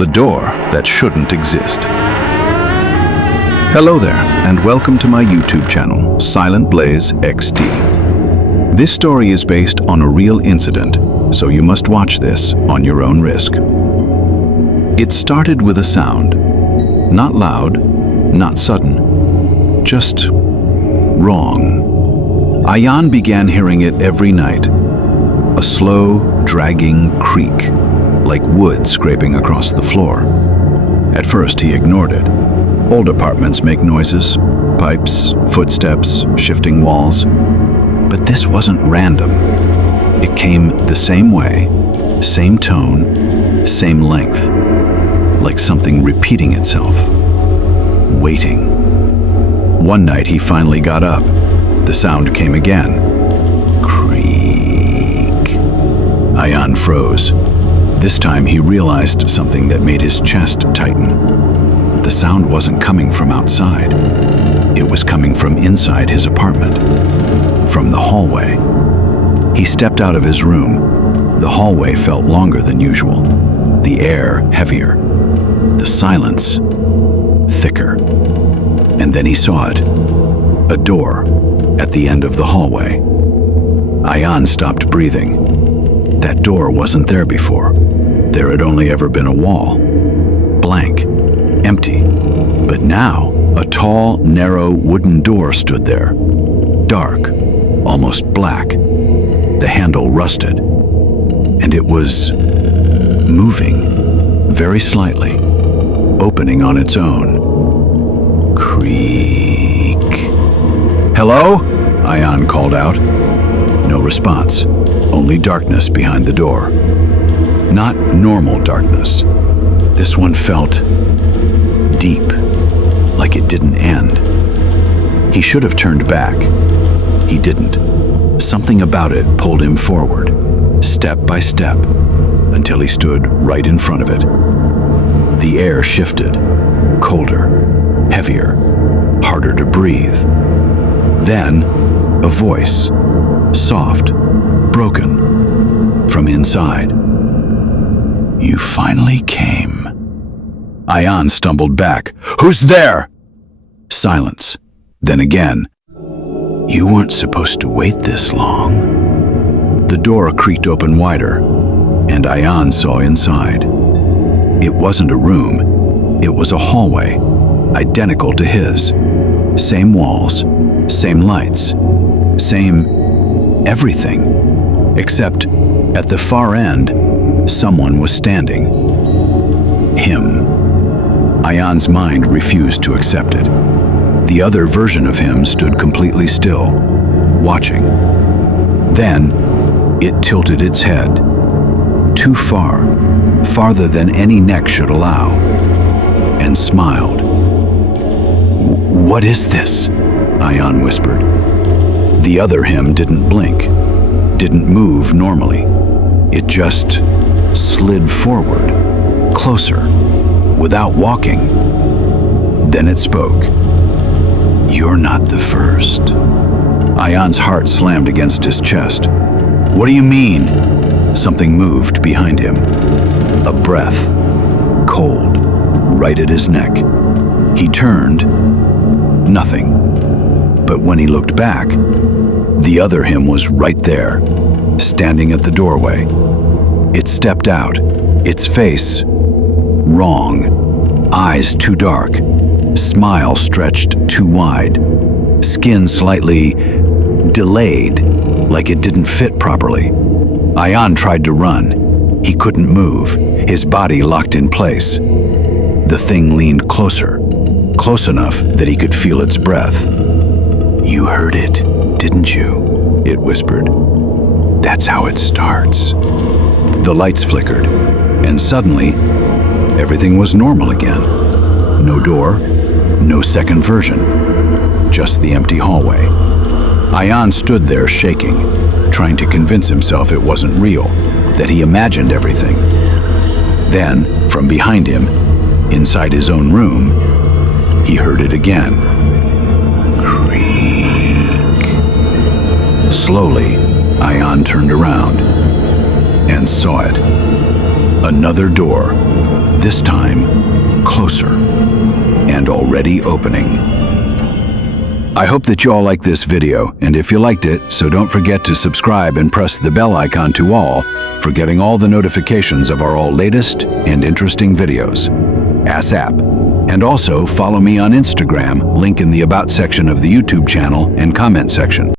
The door that shouldn't exist. Hello there, and welcome to my YouTube channel, Silent Blaze XD. This story is based on a real incident, so you must watch this on your own risk. It started with a sound. Not loud, not sudden, just wrong. Ayan began hearing it every night. A slow, dragging creak, like wood scraping across the floor. At first he ignored it. Old apartments make noises, pipes, footsteps, shifting walls. But this wasn't random. It came the same way, same tone, same length, like something repeating itself, waiting. One night he finally got up. The sound came again. Creak. Ayan froze. This time he realized something that made his chest tighten. The sound wasn't coming from outside. It was coming from inside his apartment, from the hallway. He stepped out of his room. The hallway felt longer than usual, the air heavier, the silence thicker. And then he saw it, a door at the end of the hallway. Ayan stopped breathing. That door wasn't there before. There had only ever been a wall, blank, empty. But now, a tall, narrow wooden door stood there, dark, almost black. The handle rusted, and it was moving, very slightly, opening on its own. Creak. "Hello?" Ayan called out. No response, only darkness behind the door. Not normal darkness. This one felt deep, like it didn't end. He should have turned back. He didn't. Something about it pulled him forward, step by step, until he stood right in front of it. The air shifted, colder, heavier, harder to breathe. Then, a voice, soft, broken, from inside. "You finally came." Ayan stumbled back. "Who's there?" Silence. Then again. "You weren't supposed to wait this long." The door creaked open wider, and Ayan saw inside. It wasn't a room. It was a hallway, identical to his. Same walls, same lights, same everything. Except, at the far end, someone was standing. Him. Ayan's mind refused to accept it. The other version of him stood completely still, watching. Then, it tilted its head. Too far, farther than any neck should allow, and smiled. "What is this?" Ayan whispered. The other him didn't blink, didn't move normally. It just slid forward, closer, without walking. Then it spoke. "You're not the first." Ayan's heart slammed against his chest. "What do you mean?" Something moved behind him. A breath, cold, right at his neck. He turned. Nothing. But when he looked back, the other him was right there, standing at the doorway. It stepped out, its face wrong, eyes too dark, smile stretched too wide, skin slightly delayed, like it didn't fit properly. Ayan tried to run. He couldn't move, his body locked in place. The thing leaned closer, close enough that he could feel its breath. "You heard it, didn't you?" it whispered. "That's how it starts." The lights flickered, and suddenly, everything was normal again. No door, no second version, just the empty hallway. Ayan stood there shaking, trying to convince himself it wasn't real, that he imagined everything. Then, from behind him, inside his own room, he heard it again. Creak. Slowly, Ayan turned around and saw it. Another door, This time, closer, and already opening. I hope that you all liked this video, and if you liked it, so don't forget to subscribe and press the bell icon to all for getting all the notifications of our all latest and interesting videos. ASAP. And also follow me on Instagram, link in the About section of the YouTube channel and comment section.